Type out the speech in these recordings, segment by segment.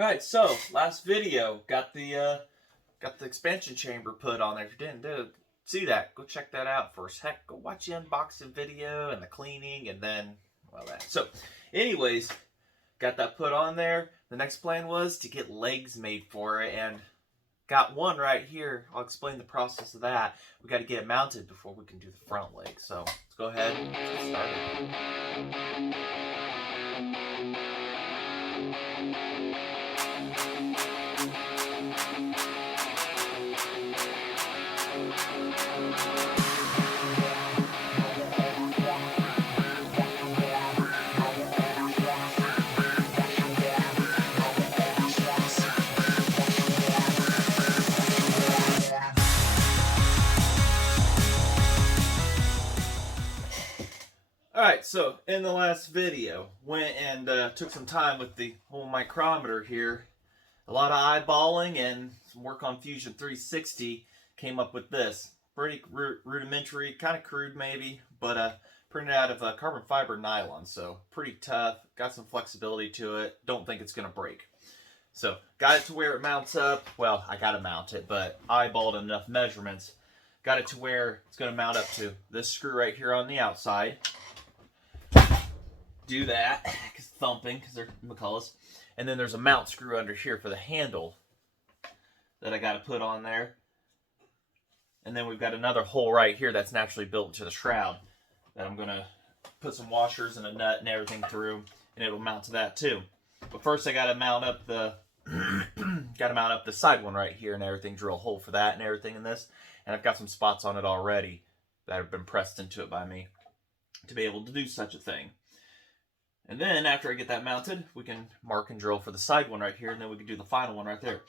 Alright, so last video got the expansion chamber put on there. If you didn't see that, go check that out first. Heck, go watch the unboxing video and the cleaning and then well that. So anyways, got that put on there. The next plan was to get legs made for it, and got one right here. I'll explain the process of that. We got to get it mounted before we can do the front leg. So let's go ahead and get started. Alright, so in the last video, went and took some time with the whole micrometer here. A lot of eyeballing and some work on Fusion 360 came up with this. Pretty rudimentary, kind of crude maybe, but printed out of carbon fiber nylon, so pretty tough. Got some flexibility to it. Don't think it's going to break. So got it to where it mounts up. Well, I got to mount it, but eyeballed enough measurements. Got it to where it's going to mount up to this screw right here on the outside. Do that, because thumping, because they're McCulloch's. And then there's a mount screw under here for the handle that I got to put on there. And then we've got another hole right here that's naturally built into the shroud that I'm going to put some washers and a nut and everything through, and it'll mount to that too. But first I got to mount up the side one right here and everything, drill a hole for that and everything in this. And I've got some spots on it already that have been pressed into it by me to be able to do such a thing. And then after I get that mounted, we can mark and drill for the side one right here, and then we can do the final one right there.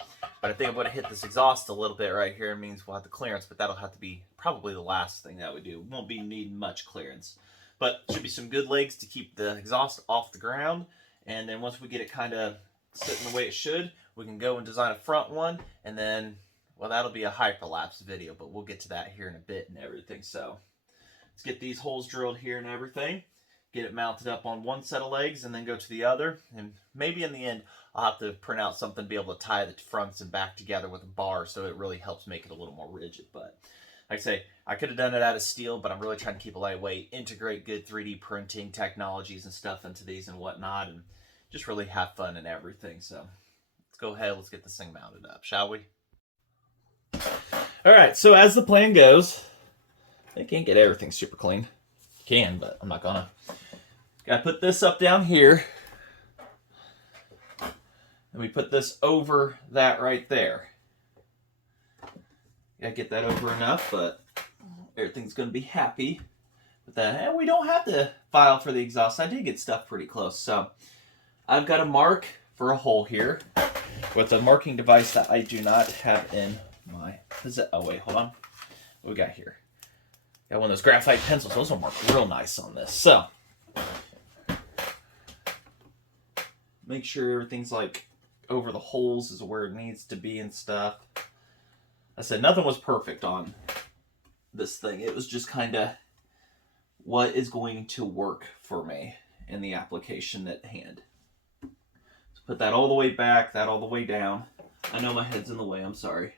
But I think I'm going to hit this exhaust a little bit right here. It means we'll have the clearance, but that'll have to be probably the last thing that we do. Won't be needing much clearance. But should be some good legs to keep the exhaust off the ground. And then once we get it kind of sitting the way it should, we can go and design a front one. And then, well, that'll be a hyperlapse video, but we'll get to that here in a bit and everything. So let's get these holes drilled here and everything. Get it mounted up on one set of legs and then go to the other. And maybe in the end, I'll have to print out something to be able to tie the fronts and back together with a bar, so it really helps make it a little more rigid. But like I say, I could have done it out of steel, but I'm really trying to keep it lightweight, integrate good 3D printing technologies and stuff into these and whatnot, and just really have fun and everything. So let's go ahead, let's get this thing mounted up, shall we? All right, so as the plan goes, I can't get everything super clean. Can, but I'm not gonna. Gotta put this up down here. And we put this over that right there. Gotta get that over enough, but everything's gonna be happy with that. And we don't have to file for the exhaust. I did get stuff pretty close. So I've got a mark for a hole here with a marking device that I do not have in my possession. Oh wait, hold on. What we got here? Got one of those graphite pencils. Those will mark real nice on this. So make sure everything's like over the holes is where it needs to be and stuff. I said nothing was perfect on this thing. It was just kind of what is going to work for me in the application at hand. So put that all the way back, that all the way down. I know my head's in the way. I'm sorry.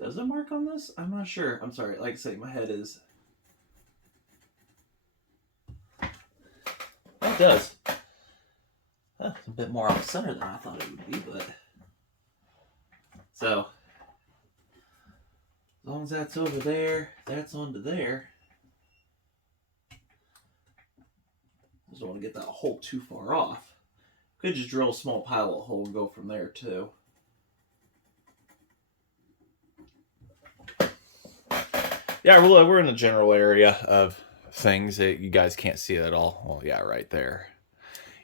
Does it mark on this? I'm not sure. I'm sorry. Like I say, my head is... It does. It's a bit more off center than I thought it would be, but... So, as long as that's over there, that's onto there. Just don't want to get that hole too far off. Could just drill a small pilot hole and go from there too. Yeah, we're in the general area of things that you guys can't see it at all. Well, yeah, right there.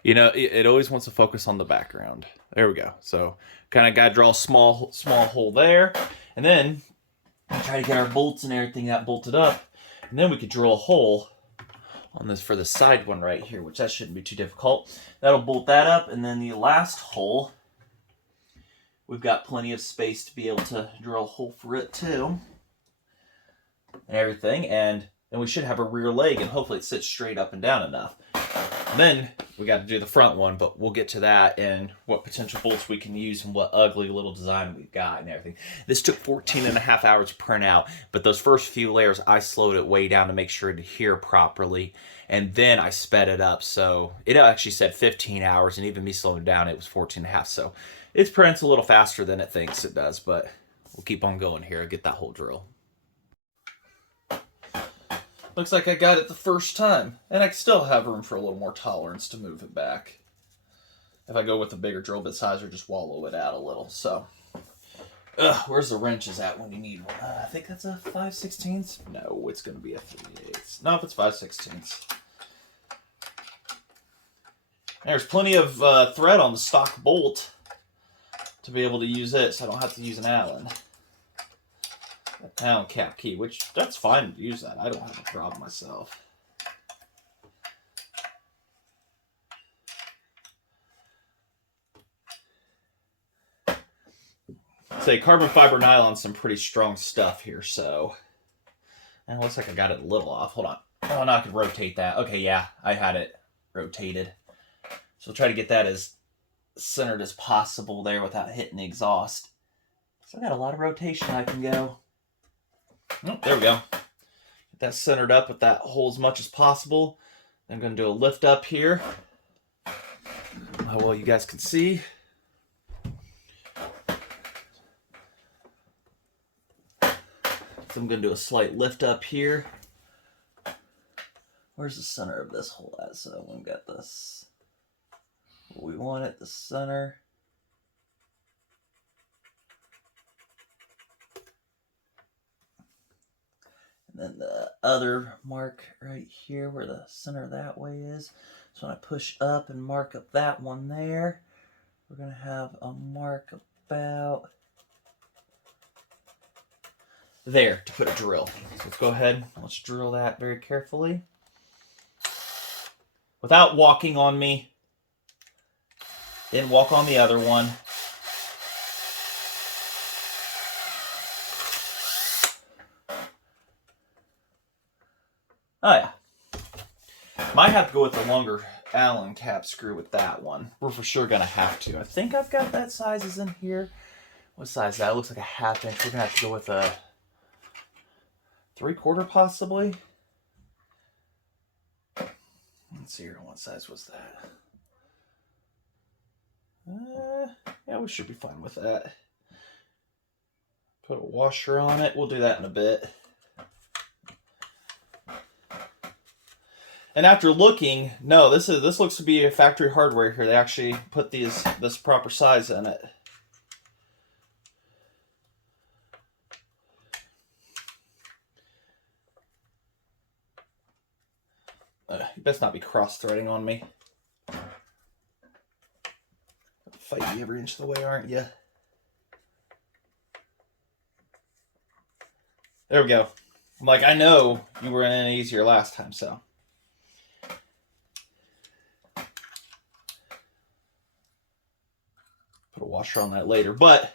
You know, it always wants to focus on the background. There we go. So, kind of got to draw a small hole there. And then, try to get our bolts and everything that bolted up. And then we could drill a hole on this for the side one right here, which that shouldn't be too difficult. That'll bolt that up. And then the last hole, we've got plenty of space to be able to drill a hole for it too. and everything, and then we should have a rear leg, and hopefully it sits straight up and down enough. And then we got to do the front one, but we'll get to that and what potential bolts we can use and what ugly little design we've got and everything. This took 14.5 hours to print out, but those first few layers I slowed it way down to make sure to adhere properly, and then I sped it up. So it actually said 15 hours, and even me slowing down, it was 14.5. So it prints a little faster than it thinks it does, but we'll keep on going here and get that whole drill. Looks like I got it the first time, and I still have room for a little more tolerance to move it back. If I go with a bigger drill bit size or just wallow it out a little. So, where's the wrenches at when you need one? I think that's a 5/16. No, it's going to be a 3/8. No, if it's 5/16. There's plenty of thread on the stock bolt to be able to use it, so I don't have to use an Allen. Allen cap key, which that's fine to use that. I don't have a problem myself. Say carbon fiber nylon, some pretty strong stuff here. So, and it looks like I got it a little off. Hold on. Oh, now I can rotate that. Okay, yeah, I had it rotated. So I'll try to get that as centered as possible there without hitting the exhaust. So I got a lot of rotation I can go. Oh, there we go. Get that centered up with that hole as much as possible. I'm going to do a lift up here. How well you guys can see. So I'm going to do a slight lift up here. Where's the center of this hole at? So we've got this. We want it the center. And then the other mark right here where the center that way is. So when I push up and mark up that one there, we're going to have a mark about there to put a drill. So let's go ahead, let's drill that very carefully. Without walking on me. Then walk on the other one. Oh yeah. Might have to go with the longer Allen cap screw with that one. We're for sure going to have to. I think I've got that sizes in here. What size is that? It looks like a 1/2 inch. We're going to have to go with a 3/4 possibly. Let's see here. What size was that? Yeah, we should be fine with that. Put a washer on it. We'll do that in a bit. And after looking, no, this looks to be a factory hardware here. They actually put this proper size in it. You best not be cross-threading on me. Fight me every inch of the way, aren't you? There we go. I'm like, I know you were in any easier last time, so. Put a washer on that later, but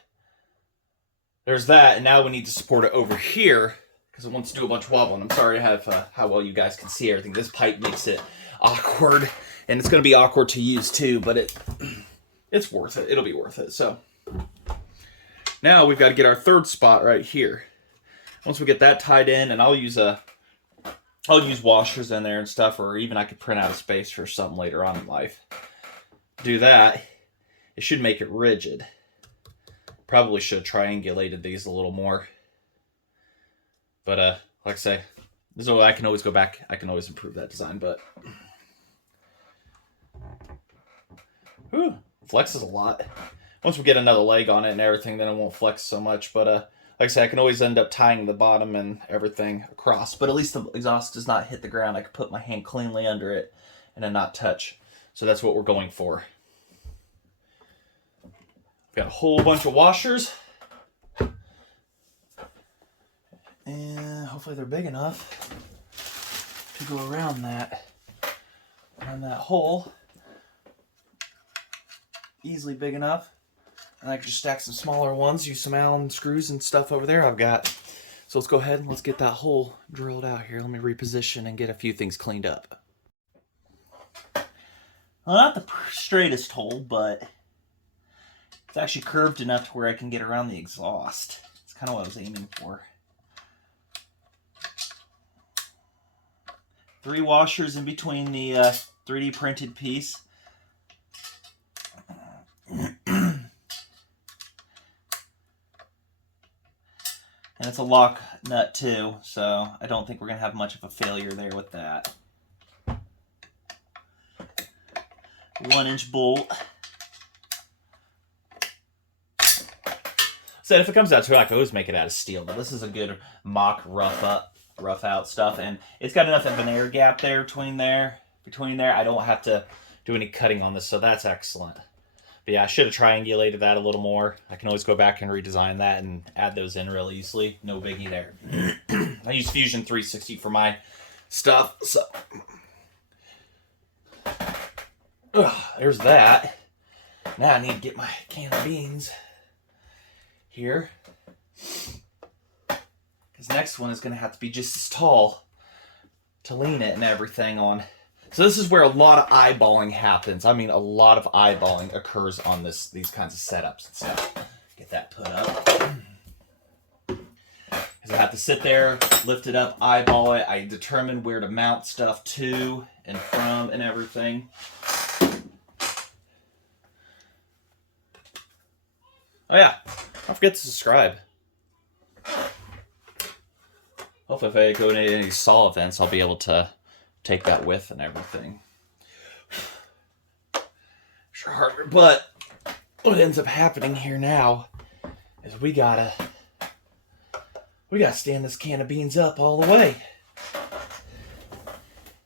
there's that, and now we need to support it over here because it wants to do a bunch of wobbling. I'm sorry to have how well you guys can see everything. This pipe makes it awkward, and it's going to be awkward to use too, but it's worth it. It'll be worth it. So now we've got to get our third spot right here. Once we get that tied in, and I'll use washers in there and stuff, or even I could print out a space for something later on in life. Do that. It should make it rigid. Probably should have triangulated these a little more. But like I say, so I can always go back. I can always improve that design, but flexes a lot. Once we get another leg on it and everything, then it won't flex so much. But like I say, I can always end up tying the bottom and everything across. But at least the exhaust does not hit the ground. I can put my hand cleanly under it and then not touch. So that's what we're going for. Got a whole bunch of washers. And hopefully they're big enough to go around that hole. Easily big enough. And I can just stack some smaller ones, use some Allen screws and stuff over there I've got. So let's go ahead and let's get that hole drilled out here. Let me reposition and get a few things cleaned up. Well, not the straightest hole, but it's actually curved enough to where I can get around the exhaust. It's kind of what I was aiming for. 3 washers in between the 3D printed piece. And it's a lock nut too, so I don't think we're going to have much of a failure there with that. 1-inch bolt. So if it comes out to it, I can always make it out of steel, but this is a good mock rough out stuff, and it's got enough of an air gap there between there. I don't have to do any cutting on this, so that's excellent. But yeah, I should have triangulated that a little more. I can always go back and redesign that and add those in real easily. No biggie there. I use Fusion 360 for my stuff, so there's that. Now I need to get my can of beans here, because next one is going to have to be just as tall to lean it and everything on. So this is where a lot of eyeballing happens. I mean, a lot of eyeballing occurs on these kinds of setups and stuff. Get that put up. Because I have to sit there, lift it up, eyeball it. I determine where to mount stuff to and from and everything. Oh yeah, don't forget to subscribe. Hopefully if I go to any saw events, I'll be able to take that with and everything. Sure hard, but what ends up happening here now is we gotta stand this can of beans up all the way.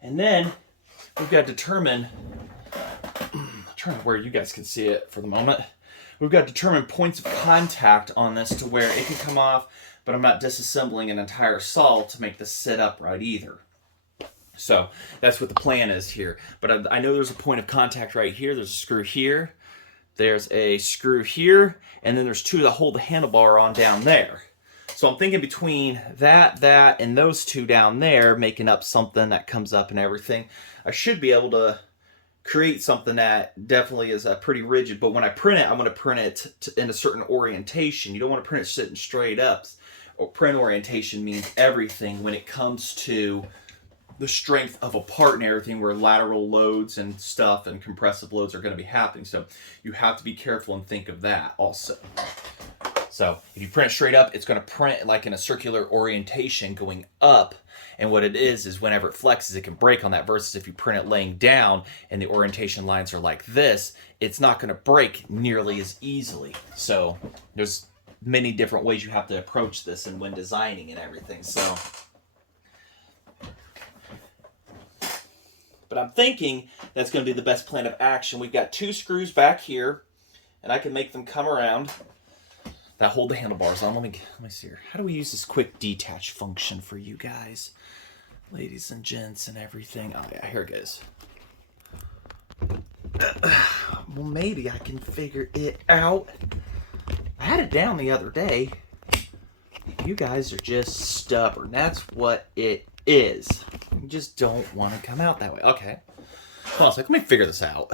And then we've got to determine, I'm trying to where you guys can see it for the moment. We've got to determine points of contact on this to where it can come off, but I'm not disassembling an entire saw to make this sit upright either. So that's what the plan is here. But I know there's a point of contact right here. There's a screw here. There's a screw here. And then there's 2 that hold the handlebar on down there. So I'm thinking between that, and those 2 down there, making up something that comes up and everything, I should be able to create something that definitely is pretty rigid. But when I print it, I'm going to print it in a certain orientation. You don't want to print it sitting straight up. Print orientation means everything when it comes to the strength of a part and everything, where lateral loads and stuff and compressive loads are going to be happening. So you have to be careful and think of that also. So if you print it straight up, it's going to print like in a circular orientation going up. And what it is whenever it flexes, it can break on that, versus if you print it laying down and the orientation lines are like this, it's not going to break nearly as easily. So there's many different ways you have to approach this and when designing and everything. So, but I'm thinking that's going to be the best plan of action. We've got 2 screws back here, and I can make them come around that hold the handlebars on. Let me see here. How do we use this quick detach function for you guys, ladies and gents and everything? Oh yeah, here it goes. Well, maybe I can figure it out. I had it down the other day. You guys are just stubborn. That's what it is. You just don't want to come out that way. Okay. Hold on a second. Let me figure this out.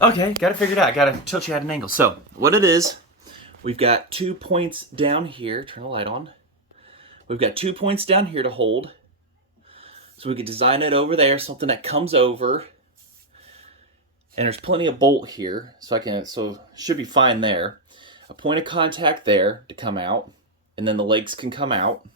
Okay, got it figured out. Got to tilt you at an angle. So, what it is, we've got 2 points down here. Turn the light on. We've got 2 points down here to hold. So we could design it over there, something that comes over. And there's plenty of bolt here, so should be fine there. A point of contact there to come out, and then the legs can come out.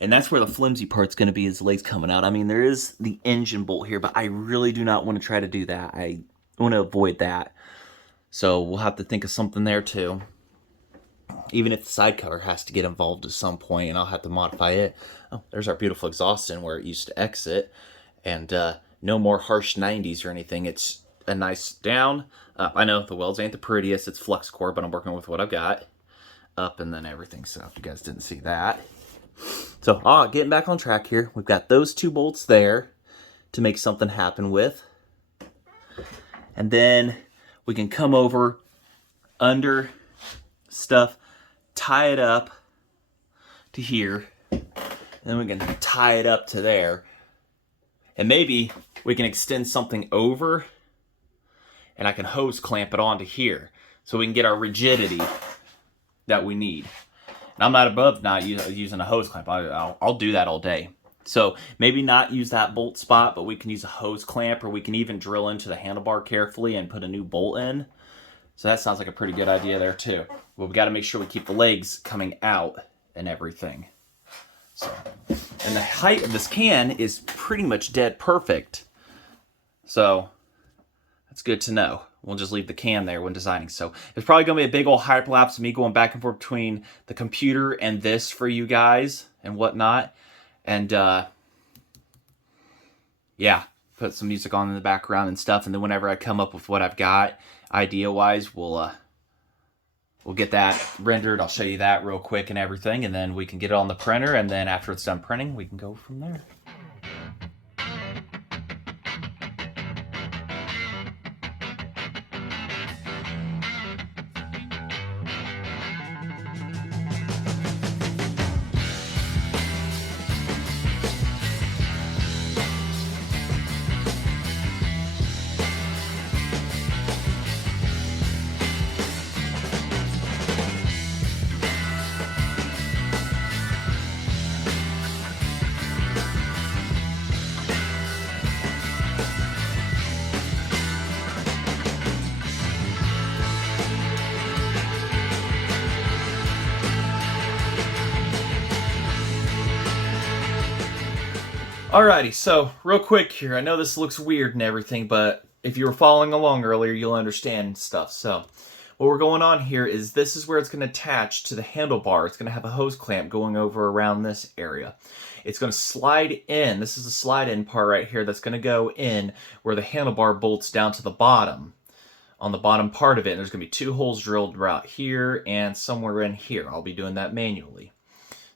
And that's where the flimsy part's going to be, is the legs coming out. I mean, there is the engine bolt here, but I really do not want to try to do that. I want to avoid that. So we'll have to think of something there too. Even if the side cover has to get involved at some point, and I'll have to modify it. Oh, there's our beautiful exhaust in where it used to exit. And no more harsh 90s or anything. It's a nice down, up. I know the welds ain't the prettiest. It's flux core, but I'm working with what I've got. Up and then everything. So if you guys didn't see that. So getting back on track here. We've got those 2 bolts there to make something happen with. And then we can come over under stuff, tie it up, to here. And then we can tie it up to there. And maybe we can extend something over and I can hose clamp it onto here so we can get our rigidity that we need. And I'm not above not using a hose clamp. I'll do that all day. So maybe not use that bolt spot, but we can use a hose clamp, or we can even drill into the handlebar carefully and put a new bolt in. So that sounds like a pretty good idea there too. But we got to make sure we keep the legs coming out and everything. So, and the height of this can is pretty much dead perfect. So that's good to know. We'll just leave the can there when designing. So there's probably going to be a big old hyperlapse of me going back and forth between the computer and this for you guys and whatnot. And yeah, put some music on in the background and stuff. And then whenever I come up with what I've got, idea-wise, we'll get that rendered. I'll show you that real quick and everything. And then we can get it on the printer. And then after it's done printing, we can go from there. Alrighty, so real quick here, I know this looks weird and everything, but if you were following along earlier, you'll understand stuff. So what we're going on here is this is where it's going to attach to the handlebar. It's going to have a hose clamp going over around this area. It's going to slide in. This is the slide in part right here that's going to go in where the handlebar bolts down to the bottom, on the bottom part of it. And there's going to be 2 holes drilled right here and somewhere in here. I'll be doing that manually.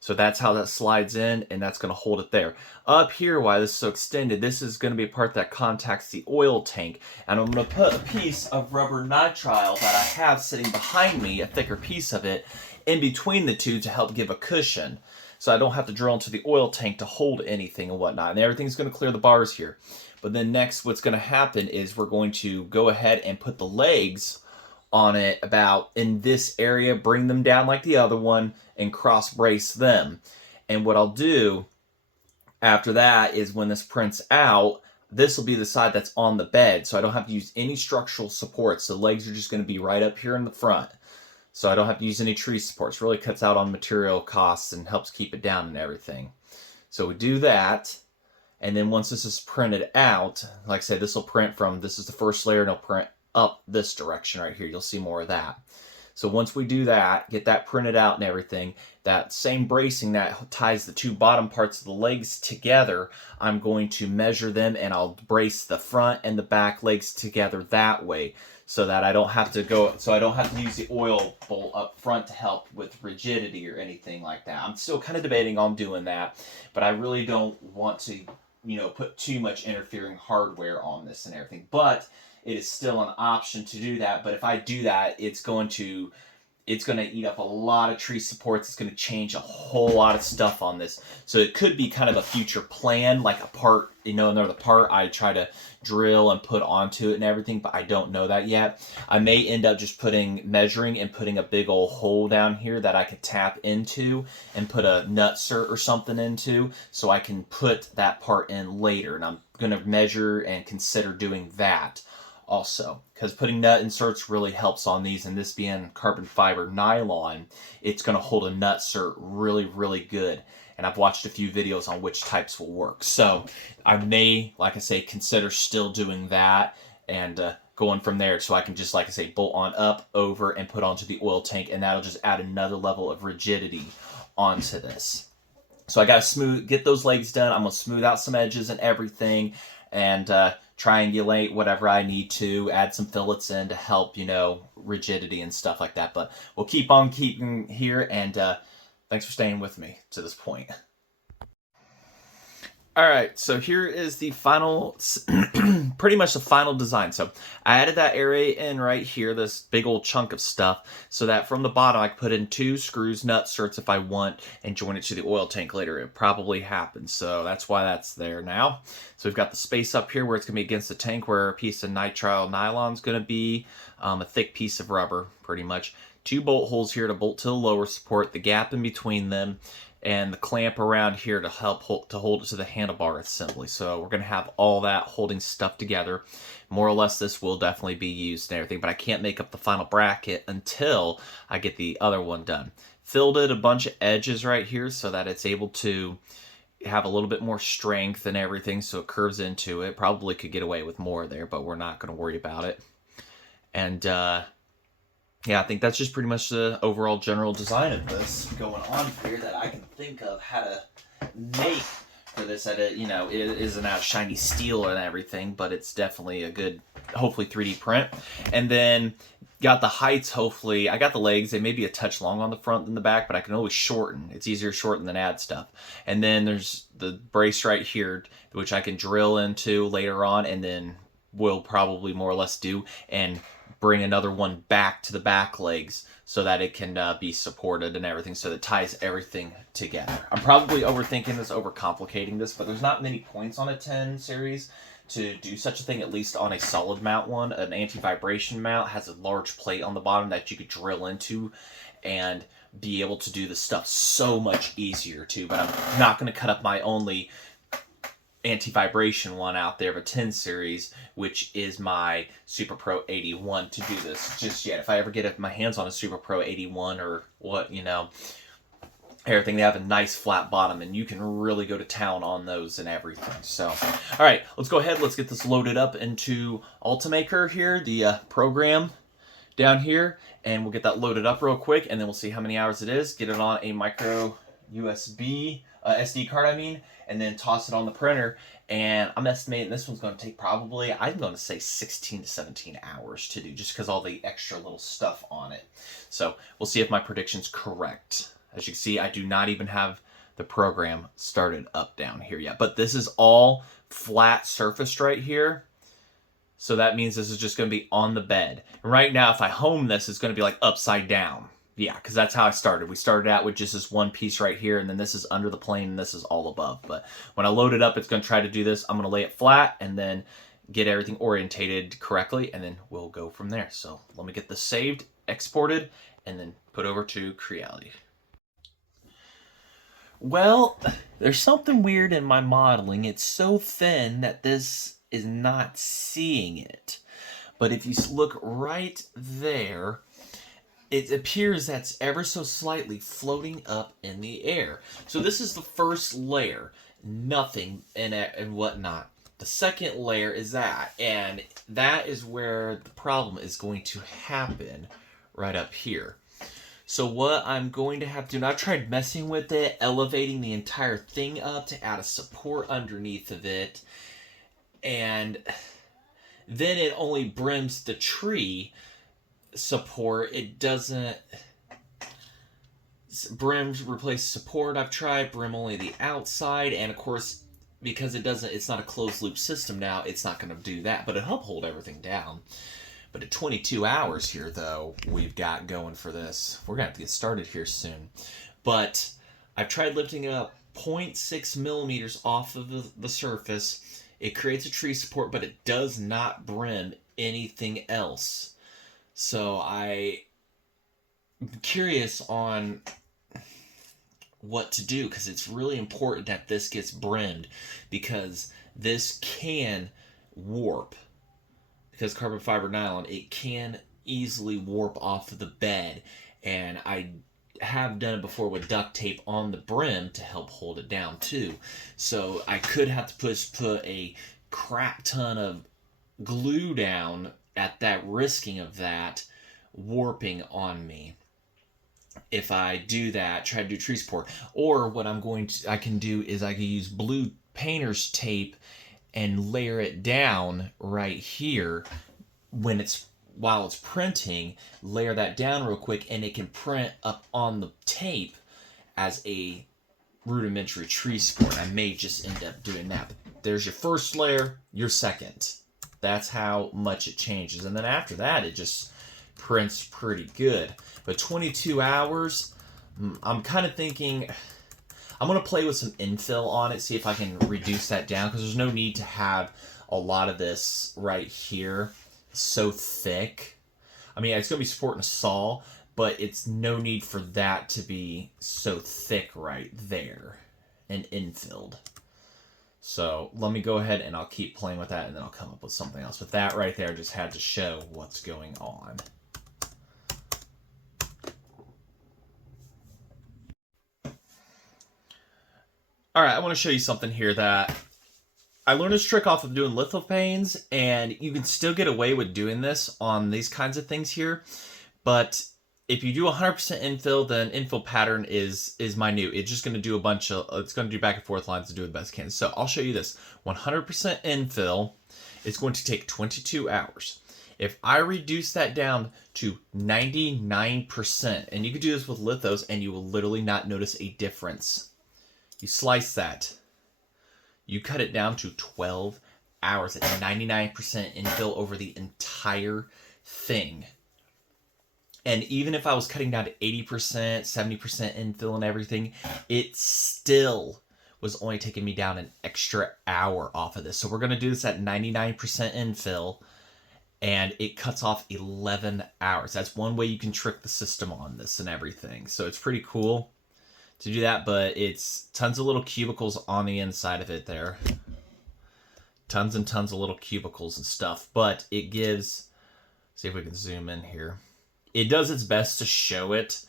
So that's how that slides in, and that's going to hold it there. Up here, why this is so extended, this is going to be a part that contacts the oil tank. And I'm going to put a piece of rubber nitrile that I have sitting behind me, a thicker piece of it, in between the two to help give a cushion. So I don't have to drill into the oil tank to hold anything and whatnot. And everything's going to clear the bars here. But then next, what's going to happen is we're going to go ahead and put the legs on it about in this area, bring them down like the other one, and cross brace them. And what I'll do after that is when this prints out, this will be the side that's on the bed, so I don't have to use any structural supports. The legs are just going to be right up here in the front, so I don't have to use any tree supports. Really cuts out on material costs and helps keep it down and everything. So we do that, and then once this is printed out, like I said, this will print from, this is the first layer, and it'll print up this direction right here. You'll see more of that. So once we do that, get that printed out and everything, that same bracing that ties the 2 bottom parts of the legs together, I'm going to measure them and I'll brace the front and the back legs together that way so that I don't have to use the oil bolt up front to help with rigidity or anything like that. I'm still kind of debating on doing that, but I really don't want to, put too much interfering hardware on this and everything. But it is still an option to do that, but if I do that, it's going to eat up a lot of tree supports. It's going to change a whole lot of stuff on this. So it could be kind of a future plan, like a part, another part I try to drill and put onto it and everything, but I don't know that yet. I may end up just measuring and putting a big old hole down here that I could tap into and put a nut cert or something into so I can put that part in later. And I'm going to measure and consider doing that also, because putting nut inserts really helps on these, and this being carbon fiber nylon, it's going to hold a nut cert really, really good. And I've watched a few videos on which types will work. So I may, like I say, consider still doing that and going from there. So I can just, like I say, bolt on up, over, and put onto the oil tank, and that'll just add another level of rigidity onto this. So I got to get those legs done. I'm going to smooth out some edges and everything, and triangulate whatever I need to, add some fillets in to help, rigidity and stuff like that. But we'll keep on keeping here, and thanks for staying with me to this point. All right, so here is the final, pretty much the final design. So I added that area in right here, this big old chunk of stuff, so that from the bottom I can put in 2 screws, nut certs if I want, and join it to the oil tank later. It probably happens, so that's why that's there now. So we've got the space up here where it's going to be against the tank, where a piece of nitrile nylon is going to be, a thick piece of rubber, pretty much. 2 bolt holes here to bolt to the lower support, the gap in between them, and the clamp around here to help hold it to the handlebar assembly. So we're going to have all that holding stuff together. More or less this will definitely be used and everything, but I can't make up the final bracket until I get the other one done. Filled it a bunch of edges right here so that it's able to have a little bit more strength and everything, so it curves into it. Probably could get away with more there, but we're not going to worry about it. And yeah, I think that's just pretty much the overall general design of this going on here that I can think of how to make for this. You know, it isn't out shiny steel and everything, but it's definitely a good, hopefully 3D print. And then got the heights, hopefully. I got the legs. They may be a touch long on the front than the back, but I can always shorten. It's easier to shorten than add stuff. And then there's the brace right here, which I can drill into later on, and then will probably more or less do, and bring another one back to the back legs so that it can be supported and everything, so that ties everything together. I'm probably overthinking this, overcomplicating this, but there's not many points on a 10 series to do such a thing, at least on a solid mount one. An anti-vibration mount has a large plate on the bottom that you could drill into and be able to do the stuff so much easier too, but I'm not going to cut up my only anti-vibration one out there of a 10 series, which is my Super Pro 81, to do this just yet. If I ever get my hands on a Super Pro 81 or what, you know, everything, they have a nice flat bottom and you can really go to town on those and everything. So, all right, let's go ahead. Let's get this loaded up into Ultimaker here, the program down here, and we'll get that loaded up real quick, and then we'll see how many hours it is. Get it on a micro USB, SD card, I mean, and then toss it on the printer. And I'm estimating this one's going to take probably, I'm going to say 16 to 17 hours to do, just because all the extra little stuff on it. So we'll see if my prediction's correct. As you can see, I do not even have the program started up down here yet, but this is all flat surfaced right here. So that means this is just going to be on the bed. And right now, if I home this, it's going to be like upside down. Yeah, because that's how I started. We started out with just this one piece right here, and then this is under the plane, and this is all above. But when I load it up, it's going to try to do this. I'm going to lay it flat and then get everything orientated correctly, and then we'll go from there. So let me get this saved, exported, and then put over to Creality. Well, there's something weird in my modeling. It's so thin that this is not seeing it. But if you look right there, it appears that's ever so slightly floating up in the air. So this is the first layer, nothing and whatnot. The second layer is that, and that is where the problem is going to happen, right up here. So what I'm going to have to do, and I've tried messing with it, elevating the entire thing up to add a support underneath of it, and then it only brims the tree support. It doesn't brim replace support. I've tried brim only the outside, and of course, because it's not a closed loop system now, it's not going to do that, but it'll help hold everything down. But at 22 hours here, though, we've got going for this. We're going to have to get started here soon. But I've tried lifting up 0.6 millimeters off of the surface. It creates a tree support, but it does not brim anything else. So I'm curious on what to do, because it's really important that this gets brimmed, because this can warp. Because carbon fiber nylon, it can easily warp off of the bed, and I have done it before with duct tape on the brim to help hold it down too. So I could have to put a crap ton of glue down at that, risking of that warping on me. If I do that, try to do tree support, or what I can do is I can use blue painter's tape and layer it down right here while it's printing, layer that down real quick, and it can print up on the tape as a rudimentary tree support. I may just end up doing that. But there's your first layer, your second. That's how much it changes. And then after that, it just prints pretty good. But 22 hours, I'm kind of thinking I'm going to play with some infill on it, see if I can reduce that down, because there's no need to have a lot of this right here so thick. I mean, it's going to be supporting a saw, but it's no need for that to be so thick right there and infilled. So let me go ahead and I'll keep playing with that, and then I'll come up with something else. But that right there just had to show what's going on. All right, I want to show you something here that I learned this trick off of doing lithopanes, and you can still get away with doing this on these kinds of things here. But if you do 100% infill, then infill pattern is minute. It's just going to do a bunch of, it's going to do back and forth lines to do the best it can. So I'll show you this. 100% infill is going to take 22 hours. If I reduce that down to 99%, and you can do this with lithos, and you will literally not notice a difference. You slice that. You cut it down to 12 hours at 99% infill over the entire thing. And even if I was cutting down to 80%, 70% infill and everything, it still was only taking me down an extra hour off of this. So we're going to do this at 99% infill, and it cuts off 11 hours. That's one way you can trick the system on this and everything. So it's pretty cool to do that, but it's tons of little cubicles on the inside of it there. Tons and tons of little cubicles and stuff, but it gives, see if we can zoom in here. It does its best to show it,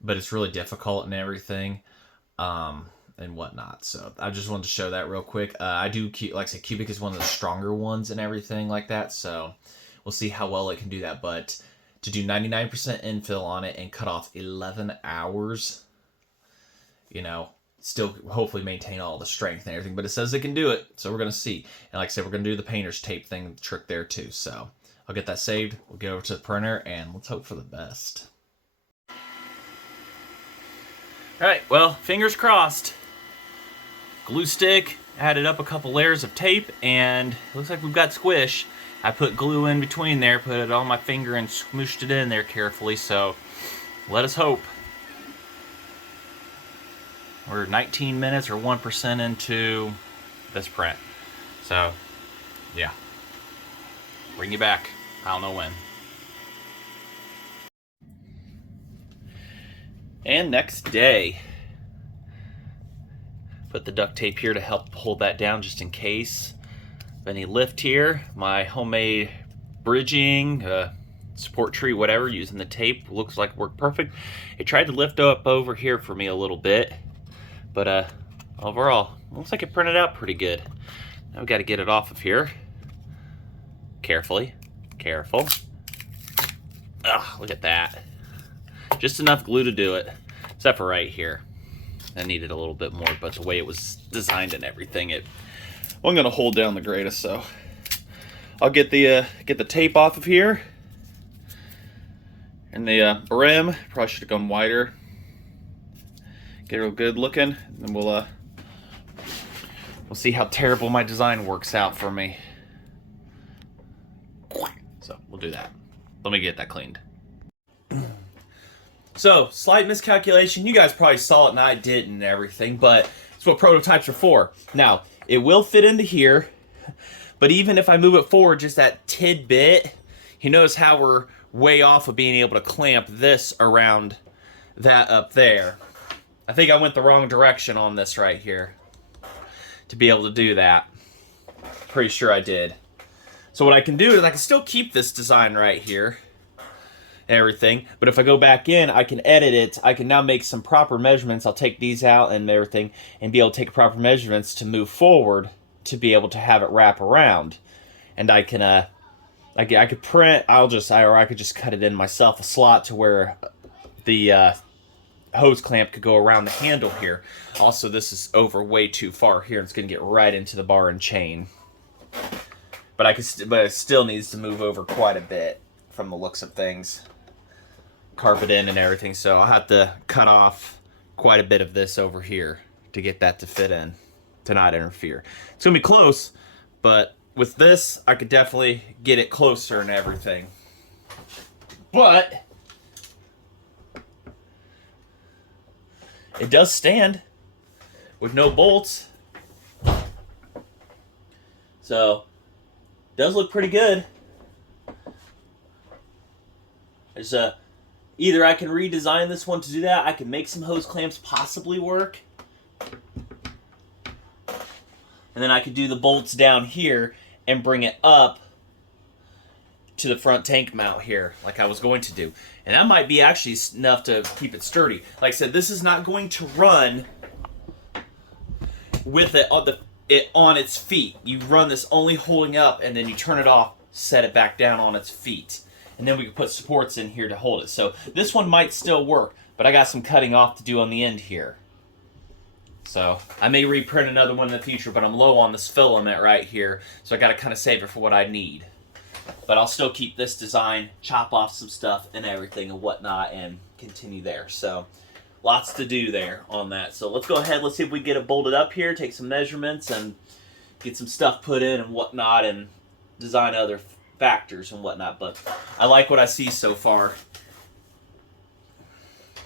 but it's really difficult and everything, and whatnot. So I just wanted to show that real quick. I do, like I said, cubic is one of the stronger ones and everything like that, so we'll see how well it can do that. But to do 99% infill on it and cut off 11 hours, you know, still hopefully maintain all the strength and everything, but it says it can do it, so we're going to see. And like I said, we're going to do the painter's tape thing trick there too, so I'll get that saved, we'll get over to the printer, and let's hope for the best. Alright, well, fingers crossed. Glue stick, added up a couple layers of tape, and it looks like we've got squish. I put glue in between there, put it on my finger and smooshed it in there carefully, so let us hope. We're 19 minutes or 1% into this print. So, yeah. Bring you back. I don't know when. And next day. Put the duct tape here to help hold that down just in case of any lift here. My homemade bridging, support tree, whatever, using the tape. Looks like it worked perfect. It tried to lift up over here for me a little bit. But overall, looks like it printed out pretty good. Now we got to get it off of here. Carefully. Careful. Ah, look at that. Just enough glue to do it. Except for right here. I needed a little bit more, but the way it was designed and everything, it wasn't going to hold down the greatest, so I'll get the tape off of here. And the brim, probably should have gone wider. Get real good looking, and we'll see how terrible my design works out for me. So we'll do that. Let me get that cleaned. So, slight miscalculation. You guys probably saw it and I didn't and everything, but it's what prototypes are for. Now, it will fit into here, but even if I move it forward just that tidbit, you notice how we're way off of being able to clamp this around that up there. I think I went the wrong direction on this right here to be able to do that. Pretty sure I did. So what I can do is I can still keep this design right here and everything, but if I go back in, I can edit it. I can now make some proper measurements. I'll take these out and everything and be able to take proper measurements to move forward to be able to have it wrap around. And I can I could print, or I could just cut it in myself, a slot to where the hose clamp could go around the handle here. Also, this is over way too far here, and it's going to get right into the bar and chain. But but it still needs to move over quite a bit from the looks of things. Carve it in and everything, so I'll have to cut off quite a bit of this over here to get that to fit in, to not interfere. It's gonna be close, but with this, I could definitely get it closer and everything. But it does stand with no bolts. So, does look pretty good. There's either I can redesign this one to do that, I can make some hose clamps possibly work. And then I could do the bolts down here and bring it up to the front tank mount here, like I was going to do. And that might be actually enough to keep it sturdy. Like I said, this is not going to run with it on its feet. You run this only holding up, and then you turn it off, set it back down on its feet. And then we can put supports in here to hold it. So this one might still work, but I got some cutting off to do on the end here. So I may reprint another one in the future, but I'm low on this filament right here, so I got to kind of save it for what I need. But I'll still keep this design, chop off some stuff and everything and whatnot, and continue there. So lots to do there on that. So let's go ahead, let's see if we get it bolted up here, take some measurements, and get some stuff put in and whatnot, and design other factors and whatnot. But I like what I see so far.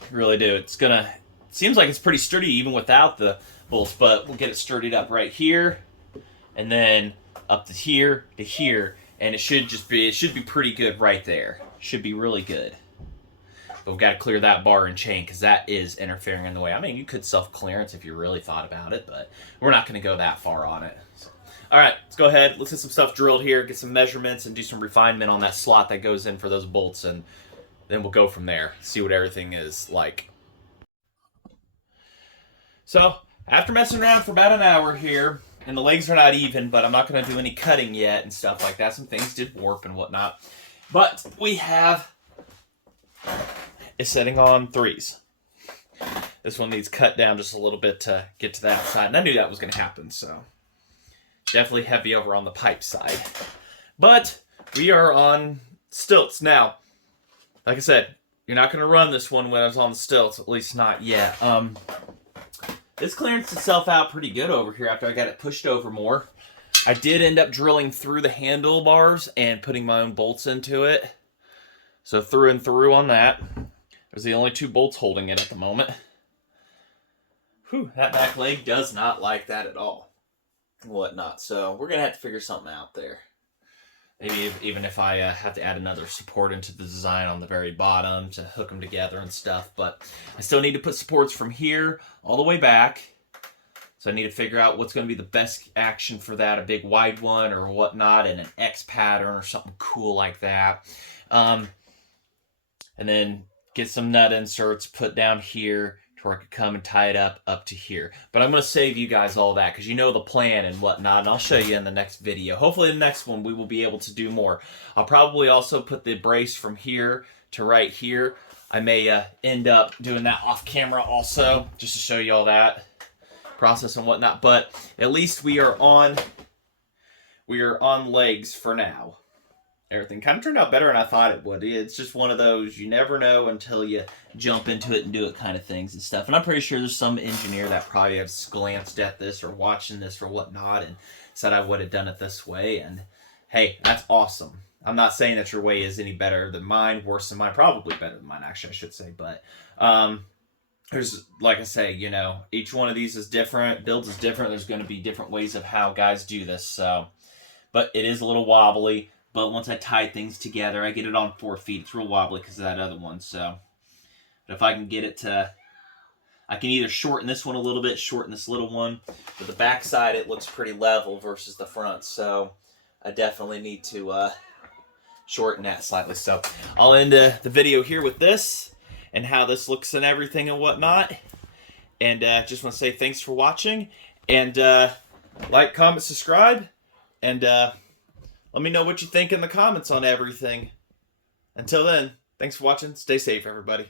I really do. It's gonna, seems like it's pretty sturdy even without the bolts, but we'll get it sturdied up right here, and then up to here, and it should be pretty good right there. Should be really good. But we've got to clear that bar and chain because that is interfering in the way. I mean, you could self-clearance if you really thought about it, but we're not going to go that far on it. So, all right, let's go ahead. Let's get some stuff drilled here, get some measurements, and do some refinement on that slot that goes in for those bolts, and then we'll go from there, see what everything is like. So, after messing around for about an hour here, and the legs are not even, but I'm not going to do any cutting yet and stuff like that. Some things did warp and whatnot. But we have is setting on 3s. This one needs cut down just a little bit to get to that side. And I knew that was going to happen, so definitely heavy over on the pipe side. But we are on stilts. Now, like I said, you're not going to run this one when it's on the stilts, at least not yet. This clearanced itself out pretty good over here after I got it pushed over more. I did end up drilling through the handlebars and putting my own bolts into it. So through and through on that. There's the only 2 bolts holding it at the moment. Whew, that back leg does not like that at all. And whatnot. So we're going to have to figure something out there. Maybe even if I have to add another support into the design on the very bottom to hook them together and stuff. But I still need to put supports from here all the way back. So I need to figure out what's going to be the best action for that. A big wide one or whatnot, and an X pattern or something cool like that. And then get some nut inserts put down here to where I could come and tie it up to here. But I'm going to save you guys all that because you know the plan and whatnot, and I'll show you in the next video. Hopefully the next one we will be able to do more. I'll probably also put the brace from here to right here. I may end up doing that off camera also, just to show you all that process and whatnot. But at least we are on legs for now. Everything kind of turned out better than I thought it would. It's just one of those, you never know until you jump into it and do it kind of things and stuff. And I'm pretty sure there's some engineer that probably has glanced at this or watching this or whatnot and said I would have done it this way. And hey, that's awesome. I'm not saying that your way is any better than mine, worse than mine, probably better than mine, actually, I should say. But there's, like I say, you know, each one of these is different. Builds is different. There's going to be different ways of how guys do this. So, but it is a little wobbly. But once I tie things together, I get it on 4 feet. It's real wobbly because of that other one. So, but if I can get it to, I can either shorten this one a little bit, shorten this little one. But the back side, it looks pretty level versus the front. So, I definitely need to shorten that slightly. So, I'll end the video here with this and how this looks and everything and whatnot. And just want to say thanks for watching. And like, comment, subscribe. And let me know what you think in the comments on everything. Until then, thanks for watching. Stay safe, everybody.